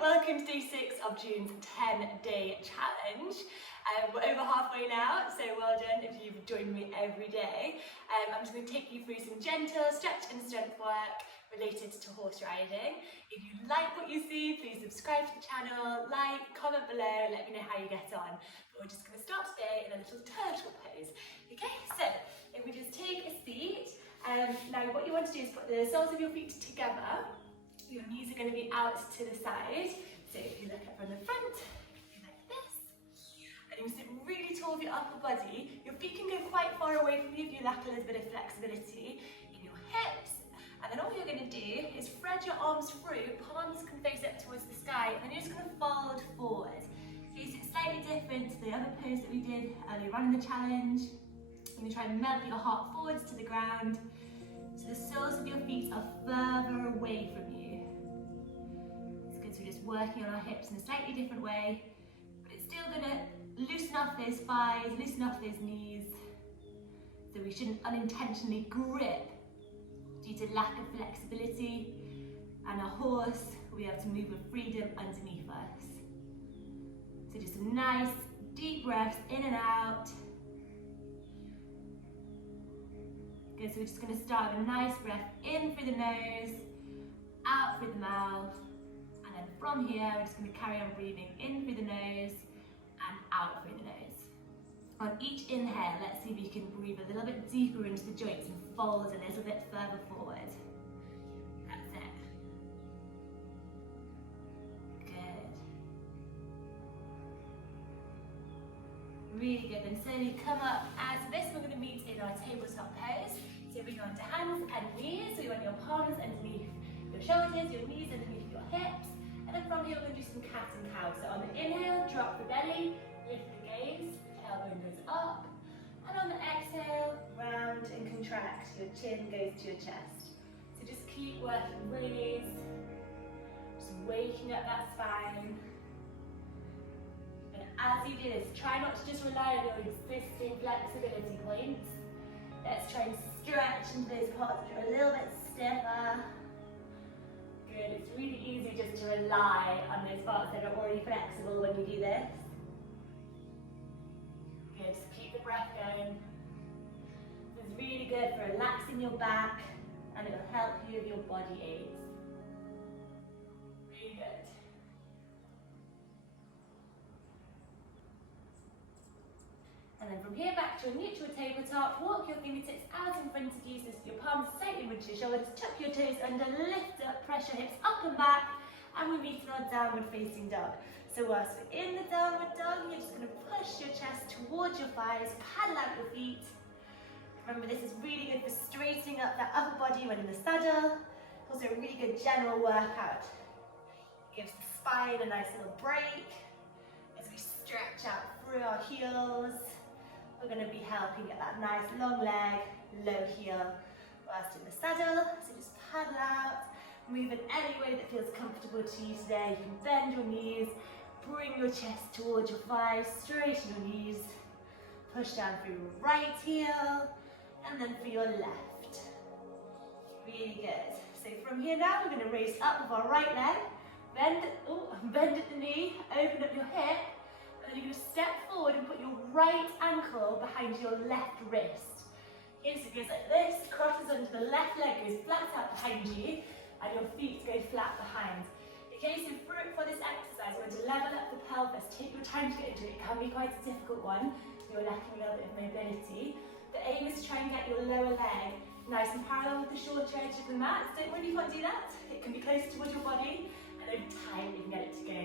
welcome to day 6 of June's 10-day challenge. We're over halfway now, so well done if you've joined me every day. I'm just going to take you through some gentle stretch and strength work related to horse riding. If you like what you see, please subscribe to the channel, like, comment below, let me know how you get on. But we're just going to start today in a little turtle pose. Okay, so if we just take a seat, now what you want to do is put the soles of your feet together. Your knees are going to be out to the side. So if you look up from the front, like this. And you sit really tall with your upper body. Your feet can go quite far away from you if you lack a little bit of flexibility in your hips. And then all you're going to do is spread your arms through, palms can face up towards the sky, and then you're just going to fold forward. So you sit slightly different to the other pose that we did earlier on in the challenge. You're going to try and melt your heart forwards to the ground. So the soles of your feet are further away from you. It's good, so we're just working on our hips in a slightly different way, but it's still going to loosen off those thighs, loosen off those knees, so we shouldn't unintentionally grip due to lack of flexibility, and our horse will be able to move with freedom underneath us. So just some nice deep breaths in and out. Good, so we're just going to start with a nice breath in through the nose, out through the mouth, and then from here we're just going to carry on breathing in through the nose and out through the nose. On each inhale, let's see if you can breathe a little bit deeper into the joints and fold a little bit further forward. That's it. Good. Really good. Then slowly come up. As this, we're going to meet in our tabletop pose. So bring onto hands and knees. So you want your palms underneath your shoulders, your knees underneath your hips. And then from here, we're going to do some cat and cow. So on the inhale, drop the belly, lift the gaze, tailbone goes up. And on the exhale, round and contract. Your chin goes to your chest. So just keep working raise. Just waking up that spine. And as you do this, try not to just rely on your existing flexibility points. Let's try and stretch into those parts that are a little bit stiffer. Good, it's really easy just to rely on those parts that are already flexible when you do this. Good, so keep the breath going. This is really good for relaxing your back, and it will help you with your body aids. Really good. And then from here back to a neutral tabletop, walk your fingertips out in front of you so your palms slightly reach your shoulders, tuck your toes under, lift up, press your hips up and back, and we meet in our downward facing dog. So whilst we're in the downward dog, you're just going to push your chest towards your thighs, paddle out your feet. Remember, this is really good for straightening up that upper body when in the saddle. Also a really good general workout. Gives the spine a nice little break as we stretch out through our heels. We're going to be helping get that nice long leg, low heel whilst in the saddle. So just paddle out, move in any way that feels comfortable to you today. You can bend your knees, bring your chest towards your thighs, straighten your knees, push down through your right heel, and then for your left. Really good. So from here now, we're going to raise up with our right leg, bend at the knee, open up your hip, and then you're going to step forward and put your right ankle behind your left wrist. Okay, so it goes like this, crosses under the left leg, goes flat out behind you, and your feet go flat behind. Okay, so for this exercise, we're going to level up the pelvis. Take your time to get into it. It can be quite a difficult one. You're lacking a little bit of mobility. The aim is to try and get your lower leg nice and parallel with the shorter edge of the mat. Don't worry if you can't do that. It can be close towards your body, and over time you can get it to go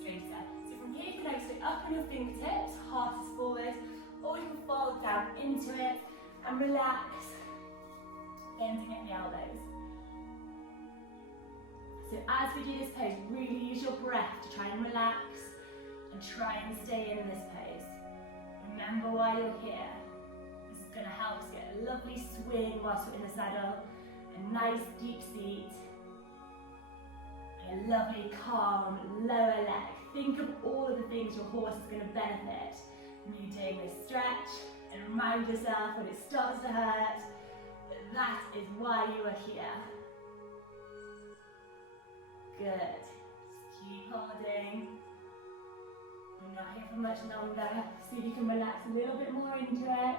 straighter. So from here, you can either stay up on your fingertips, heart is forward, or you can fold down into it and relax, bending at the elbows. So as we do this pose, really use your breath to try and relax and try and stay in this pose. Remember why you're here. This is going to help us get a lovely swing whilst we're in the saddle, a nice deep seat, and a lovely calm lower leg. Think of all of the things your horse is going to benefit from you doing this stretch, and remind yourself when it starts to hurt that is why you are here. Good. Keep holding. We're not here for much longer. See if you can relax a little bit more into it.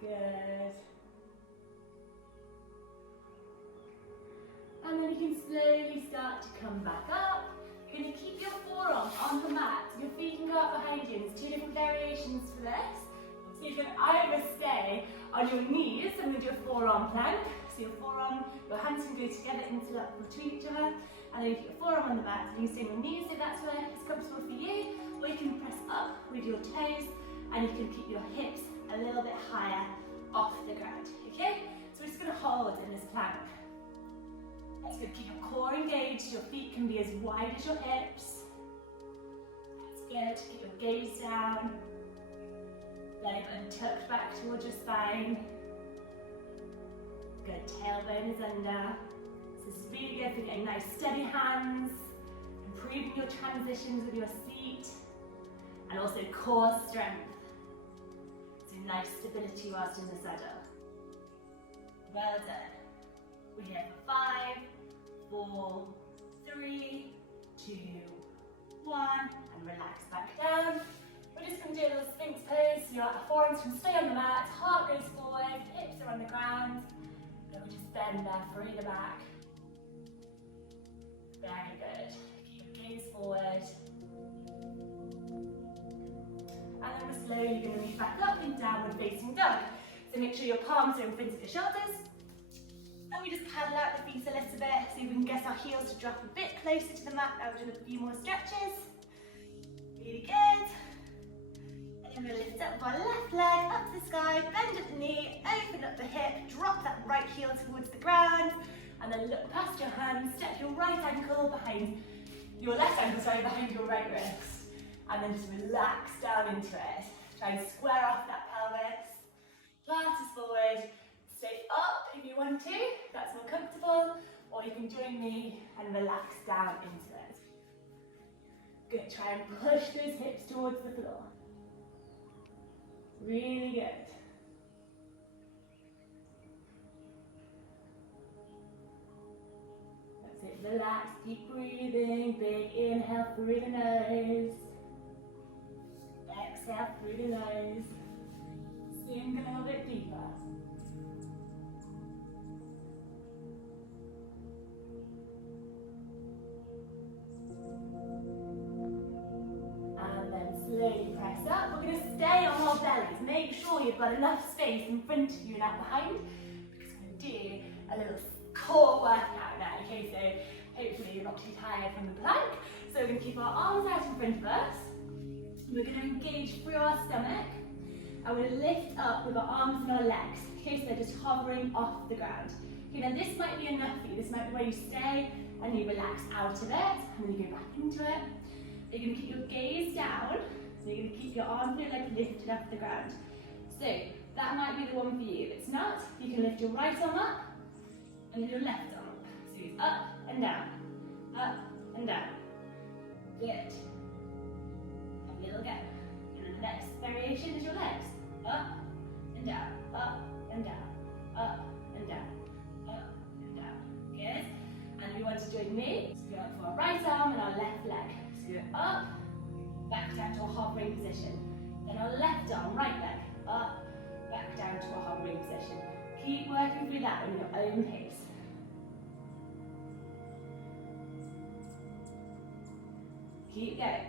Good. And then you can slowly start to come back up. You're going to keep your forearm on the mat. Your feet can go up behind you. There's two different variations for this. So you can either stay on your knees and with your forearm plank. So your forearm, your hands can go together interlock between each other. And then you keep your forearm on the mat. You can stay on your knees if that's where it's comfortable for you. Or you can press up with your toes and you can keep your hips a little bit higher off the ground. Okay? So we're just going to hold in this plank. That's good. Keep your core engaged. Your feet can be as wide as your hips. That's good. Keep your gaze down. Belly button tucked back towards your spine. Good. Tailbone is under. This is really good for getting nice steady hands, improving your transitions with your seat, and also core strength. So nice stability whilst in the saddle. Well done. We're here for 5, 4, 3, 2, 1, and relax back down. We're just going to do a little Sphinx pose. So your forearms can stay on the mat, heart goes forward, hips are on the ground, and we just bend there, free the back. Very good. Keep your gaze forward. And then we're slowly going to move back up in downward facing dog. So make sure your palms are in front of your shoulders. And we just paddle out the feet a little bit so we can get our heels to drop a bit closer to the mat. Now we're doing a few more stretches. Really good. And then we'll lift up our left leg up to the sky, bend at the knee, open up the hip, drop that right heel towards the ground, and then look past your hands, step your right ankle behind your left ankle, behind your right wrist. And then just relax down into it. Try and square off that pelvis. Plantus forward. Stay up if you want to, if that's more comfortable, or you can join me and relax down into it. Good, try and push those hips towards the floor. Really good. That's it, relax, keep breathing, big inhale through the nose. Exhale through the nose. Sink a little bit deeper. Slowly press up. We're going to stay on our bellies. Make sure you've got enough space in front of you and out behind, because we're going to do a little core workout now. Okay, so hopefully you're not too tired from the plank. So we're going to keep our arms out in front of us. We're going to engage through our stomach, and we're going to lift up with our arms and our legs. Okay, so they're just hovering off the ground. Okay, now this might be enough for you. This might be where you stay and you relax out of it, and then you go back into it. You're going to keep your gaze down, so you're going to keep your arms and your legs lifted off the ground. So that might be the one for you. If it's not, you can lift your right arm up and then your left arm up. So it's up and down, up and down. Good. A little go. And then the next variation is your legs. Up and down, up and down, up and down, up and down. Good. And we want to join me. So go up for our right arm and our left leg. So go up, back down to a hovering position. Then our left arm, right leg, up, back down to a hovering position. Keep working through that in your own pace. Keep going.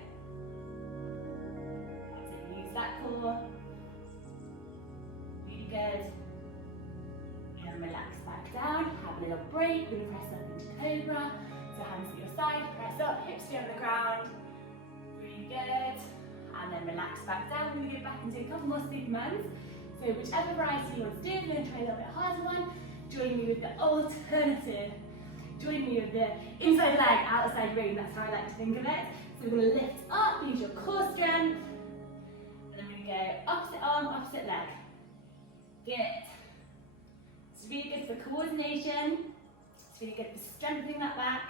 That's it, use that core. Really good. And relax back down, have a little break. We're going to press up into Cobra. So hands at your side, press up, hips stay on the ground. Really good. And then relax back down. We're going to go back and do a couple more Supermans. So whichever variety you want to do, we're going to try a little bit harder one. Join me with the alternative. Join me with the inside leg, outside ring. That's how I like to think of it. So we're going to lift up, use your core strength. And then we're going to go opposite arm, opposite leg. Good. It's really good for coordination. It's really good for strengthening that back.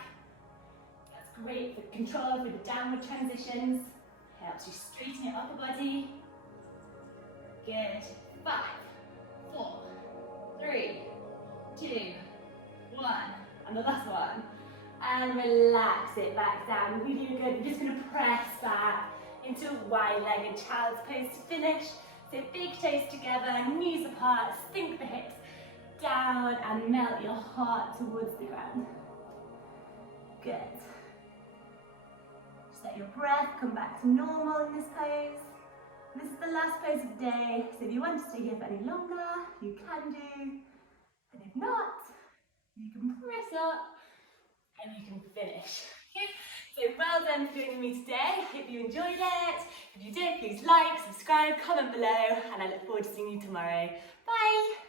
That's great for control with the downward transitions. Helps you straighten your upper body. Good. 5, 4, 3, 2, and the last one. And relax it back down. Really good. We're just going to press back into a wide-legged child's pose to finish. So big toes together, knees apart, sink the hips down and melt your heart towards the ground. Good. Just let your breath come back to normal in this pose. This is the last pose of the day, so if you want to stay here for any longer, you can do. And if not, you can press up and you can finish. Okay? So well done for joining me today. I hope you enjoyed it. If you did, please like, subscribe, comment below, and I look forward to seeing you tomorrow. Bye!